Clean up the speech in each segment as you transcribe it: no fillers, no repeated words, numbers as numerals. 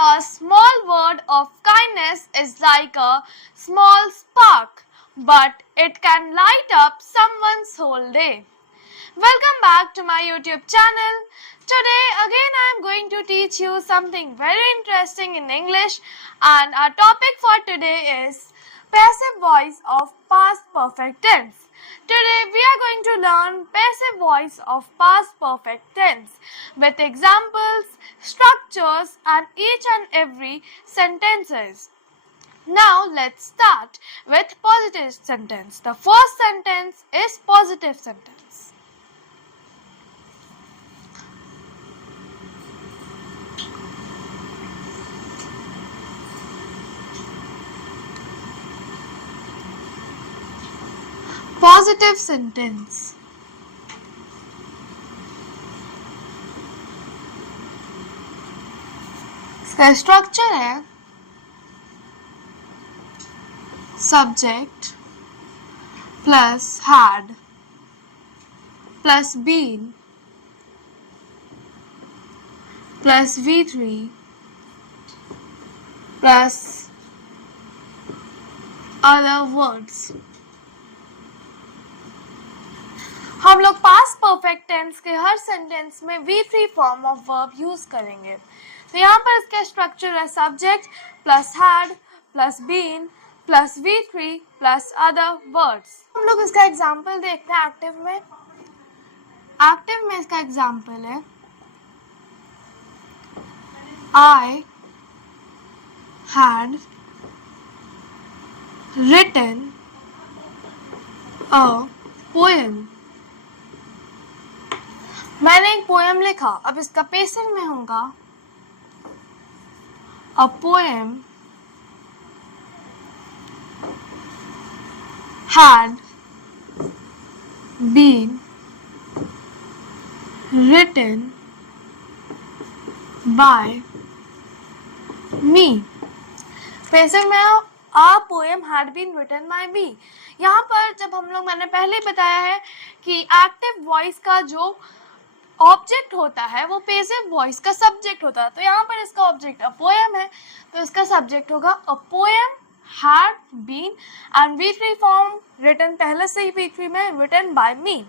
A small word of kindness is like a small spark, but it can light up someone's whole day. Welcome back to my YouTube channel. Today again I am going to teach you something very interesting in English, and our topic for today is passive voice of past perfect tense. Today we are going to learn passive voice of past perfect tense with examples, structures and each and every sentences. Now let's start with positive sentence. The first sentence is positive sentence. Positive sentence. इसका structure है subject plus had plus been plus V3 plus other words. हम लोग past perfect tense के हर सेंटेंस में V3 form of verb use करेंगे. तो यहाँ पर इसका स्ट्रक्चर है subject plus had plus been plus V3 plus other words. हम लोग इसका एग्जाम्पल देखते हैं एक्टिव में. एक्टिव में इसका एग्जाम्पल है I had written a poem. मैंने एक पोएम लिखा. अब इसका पेसिव में होगा a poem had been written by me. Passive में a poem had been written by me. यहाँ पर जब हम लोग, मैंने पहले ही बताया है कि एक्टिव वॉइस का जो ऑब्जेक्ट होता है वो पेसिव वॉइस का सब्जेक्ट होता है. तो यहाँ पर इसका ऑब्जेक्ट अ पोएम है, तो इसका सब्जेक्ट होगा a poem had been and V3 form written पहले से ही V3 में रिटन बाय मी.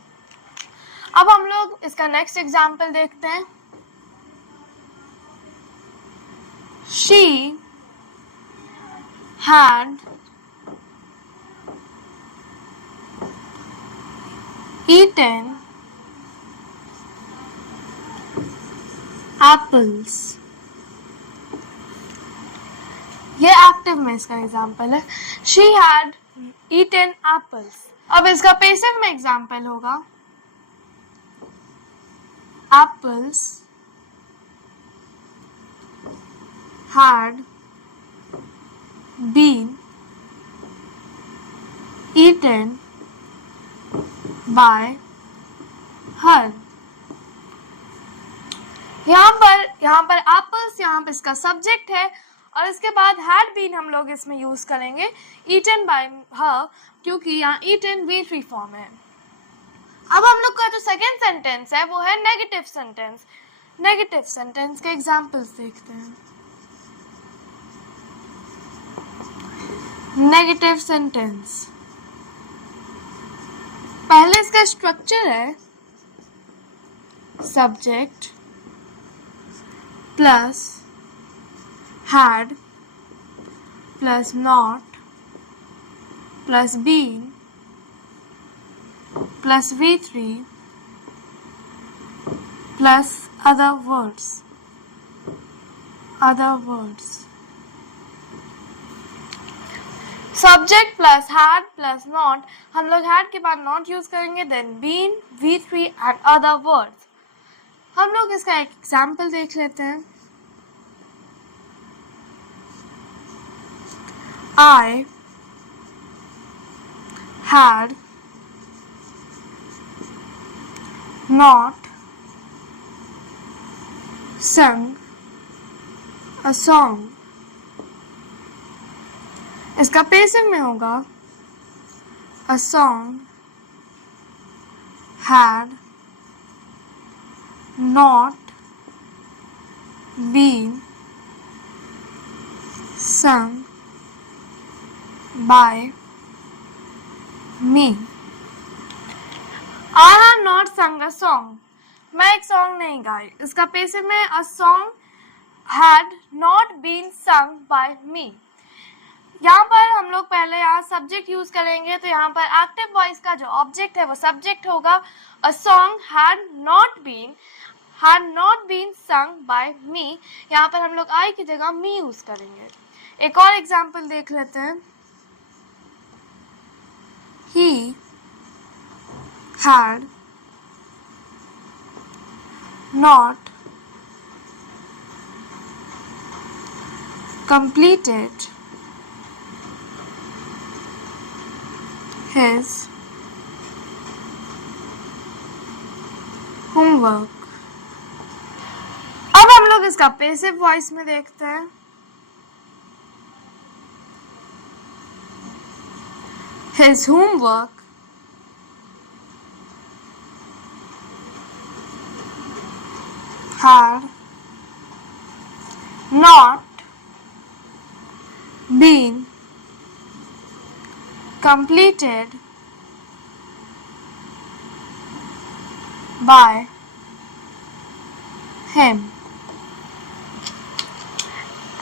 अब हम लोग इसका नेक्स्ट एग्जाम्पल देखते हैं. She had eaten apples. ये एक्टिव में इसका एग्जाम्पल है. She had eaten apples. अब इसका पेसिव में एग्जाम्पल होगा apples had been eaten by her. यहाँ पर एप्पल्स यहाँ पर इसका सब्जेक्ट है और इसके बाद हैड बीन हम लोग इसमें यूज करेंगे ईटन बाय हर, क्योंकि यहाँ ईटन V3 फॉर्म है. अब हम लोग का जो सेकेंड सेंटेंस है वो है नेगेटिव सेंटेंस. नेगेटिव सेंटेंस के एग्जाम्पल्स देखते हैं. नेगेटिव सेंटेंस, पहले इसका स्ट्रक्चर है subject plus had plus not plus been plus V3 plus other words. Subject plus had plus not, हम लोग हैड के बाद नॉट यूज करेंगे, then been V3 and other words. हम लोग इसका एक एग्जाम्पल देख लेते हैं. I had not sung a song. इसका पेसिव में होगा a song had not been sung by me. I have not sung a song. मैं एक सॉन्ग नहीं गाई. इसका पैसिव में a song had not been sung by me. यहाँ पर हम लोग पहले यहाँ सब्जेक्ट यूज करेंगे, तो यहाँ पर एक्टिव वॉइस का जो ऑब्जेक्ट है वो सब्जेक्ट होगा. A song had not been sung by me. यहाँ पर हम लोग आई की जगह मी यूज करेंगे. एक और एग्जाम्पल देख लेते हैं. ही had not completed his homework. अब हम लोग इसका पैसिव वॉइस में देखते हैं. His homework had not been completed by him.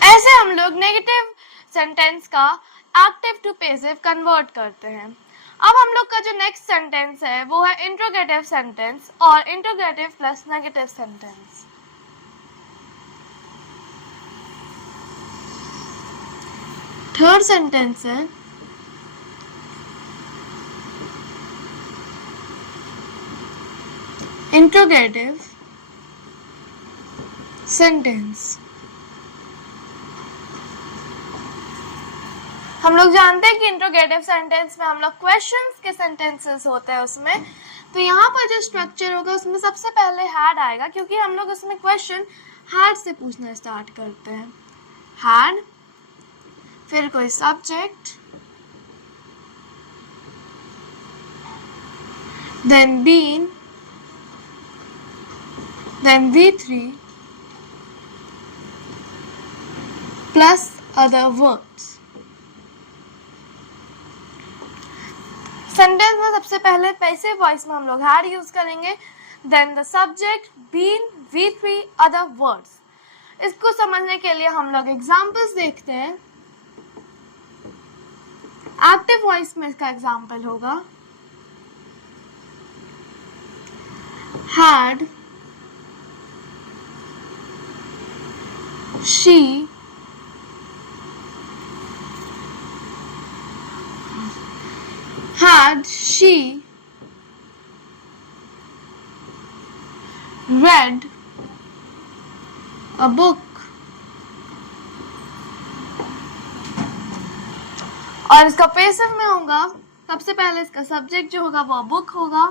ऐसे हम लोग नेगेटिव सेंटेंस का एक्टिव टू पैसिव कन्वर्ट करते हैं. अब हम लोग का जो नेक्स्ट सेंटेंस है वो है इंट्रोगेटिव सेंटेंस और interrogative plus negative sentence. Third sentence है इंट्रोगेटिव सेंटेंस. हम लोग जानते हैं कि इंट्रोगेटिव सेंटेंस में हम लोग क्वेश्चंस के सेंटेंसेस होते हैं उसमें. तो यहाँ पर जो स्ट्रक्चर होगा उसमें सबसे पहले हैड आएगा, क्योंकि हम लोग उसमें क्वेश्चन हैड से पूछना स्टार्ट करते हैं. हैड, फिर कोई subject, then been, then V3 plus other words. Sentence में सबसे पहले पैसिव वॉइस में हम लोग हैड यूज करेंगे, then the subject, been, V3, other words. इसको समझने के लिए हम लोग एग्जांपल्स देखते हैं. एक्टिव वॉइस में इसका एग्जांपल होगा had she read a book. और इसका पैसिव में होगा सबसे पहले इसका सब्जेक्ट जो होगा वो बुक होगा.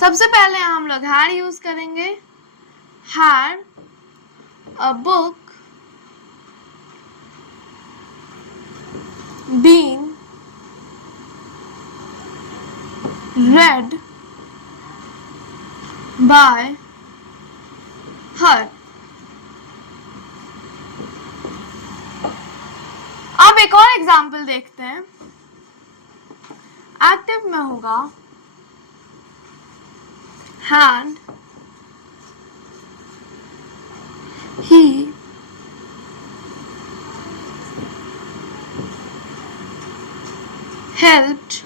सबसे पहले हम लोग हैड यूज करेंगे. Had a book been read by her. अब एक और एग्जाम्पल देखते हैं. एक्टिव में होगा had he helped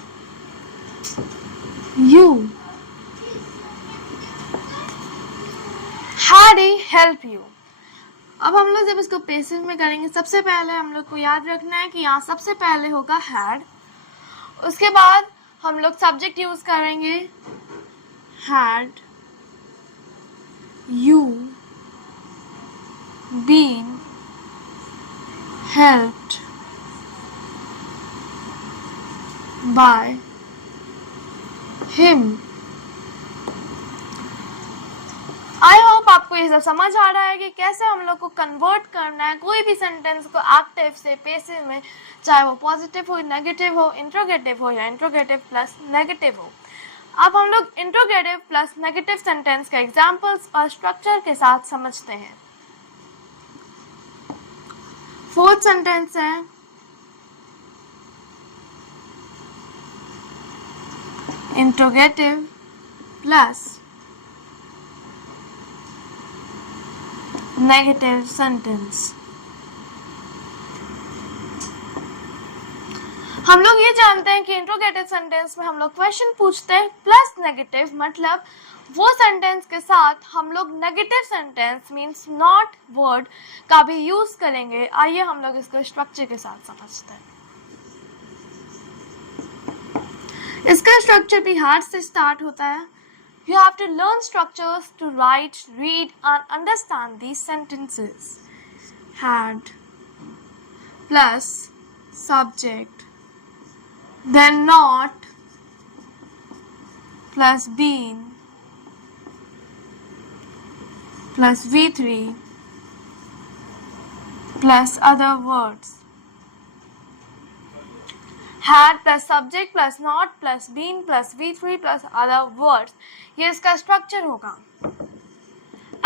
you. Had he helped you. अब हम लोग जब इसको पैसिव में करेंगे, सबसे पहले हम लोग को याद रखना है कि यहाँ सबसे पहले होगा had, उसके बाद हम लोग सब्जेक्ट यूज करेंगे had you been helped by him. I hope आपको ये सब समझ आ रहा है कि कैसे हम लोग को कन्वर्ट करना है कोई भी सेंटेंस को एक्टिव से पैसिव में, चाहे वो पॉजिटिव हो, नेगेटिव हो, इंट्रोगेटिव हो या इंट्रोगेटिव प्लस नेगेटिव हो. अब हम लोग इंट्रोगेटिव प्लस नेगेटिव सेंटेंस के एग्जाम्पल्स और स्ट्रक्चर के साथ समझते हैं. फोर्थ सेंटेंस है इंट्रोगेटिव प्लस नेगेटिव सेंटेंस। हम लोग ये जानते हैं कि इंट्रोगेटिव सेंटेंस में हम लोग क्वेश्चन पूछते हैं प्लस नेगेटिव, मतलब वो सेंटेंस के साथ हम लोग negative sentence means not word का भी यूज करेंगे। आइए हम लोग इसको स्ट्रक्चर के साथ समझते हैं। इसका स्ट्रक्चर भी हार्ड से स्टार्ट होता है। You have to learn structures to write, read and understand these sentences. Had plus subject, then not plus been plus V3 plus other words. Had plus subject plus not plus been plus V3 plus other words. ये इसका स्ट्रक्चर होगा।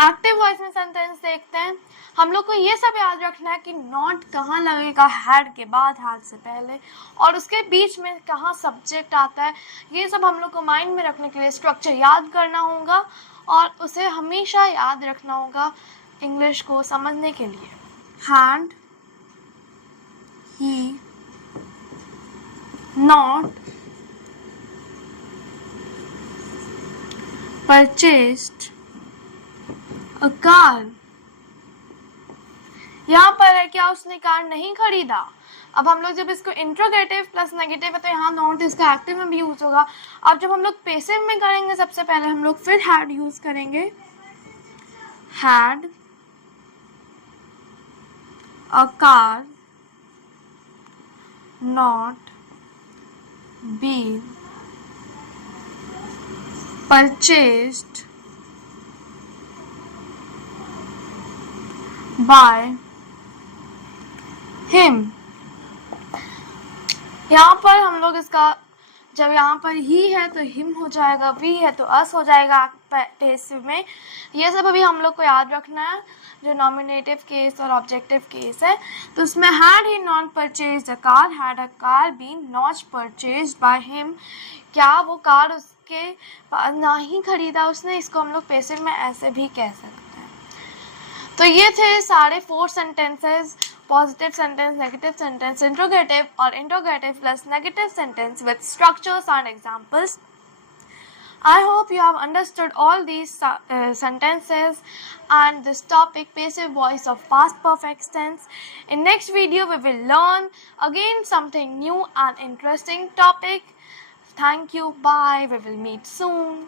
Active voice में सेंटेंस देखते हैं। हम लोग को ये सब याद रखना है कि नॉट कहाँ लगेगा, हैड के बाद, हैड से पहले, और उसके बीच में कहाँ सब्जेक्ट आता है। ये सब हम लोग को माइंड में रखने के लिए स्ट्रक्चर याद करना होगा और उसे हमेशा याद रखना होगा इंग्लिश को समझने के लिए। हैड, ही, not purchased a car. यहाँ पर है क्या उसने कार नहीं खरीदा। अब हम लोग जब इसको इंट्रोगेटिव प्लस नेगेटिव है तो यहाँ नॉट इसका एक्टिव में भी यूज होगा। अब जब हम लोग पैसिव में करेंगे सबसे पहले हम लोग फिर हैड यूज करेंगे। Had a car not been purchased by him. यहाँ पर हम लोग इसका जब यहाँ पर ही है तो हिम हो जाएगा, वी है तो अस हो जाएगा पैसिव में। ये सब अभी हम लोग को याद रखना है जो नॉमिनेटिव केस और ऑब्जेक्टिव केस है। तो उसमें had he not purchased a car, had a car been not purchased by him, क्या वो कार उसके पास ना ही खरीदा उसने। इसको हम लोग पैसिव में ऐसे भी कह सकते हैं। तो ये थे सारे 4 sentences, positive sentence, negative sentence, interrogative और interrogative plus negative sentence with structures and examples. I hope you have understood all these sentences and this topic, passive voice of past perfect tense. In next video we will learn again something new and interesting topic. Thank you, bye, we will meet soon.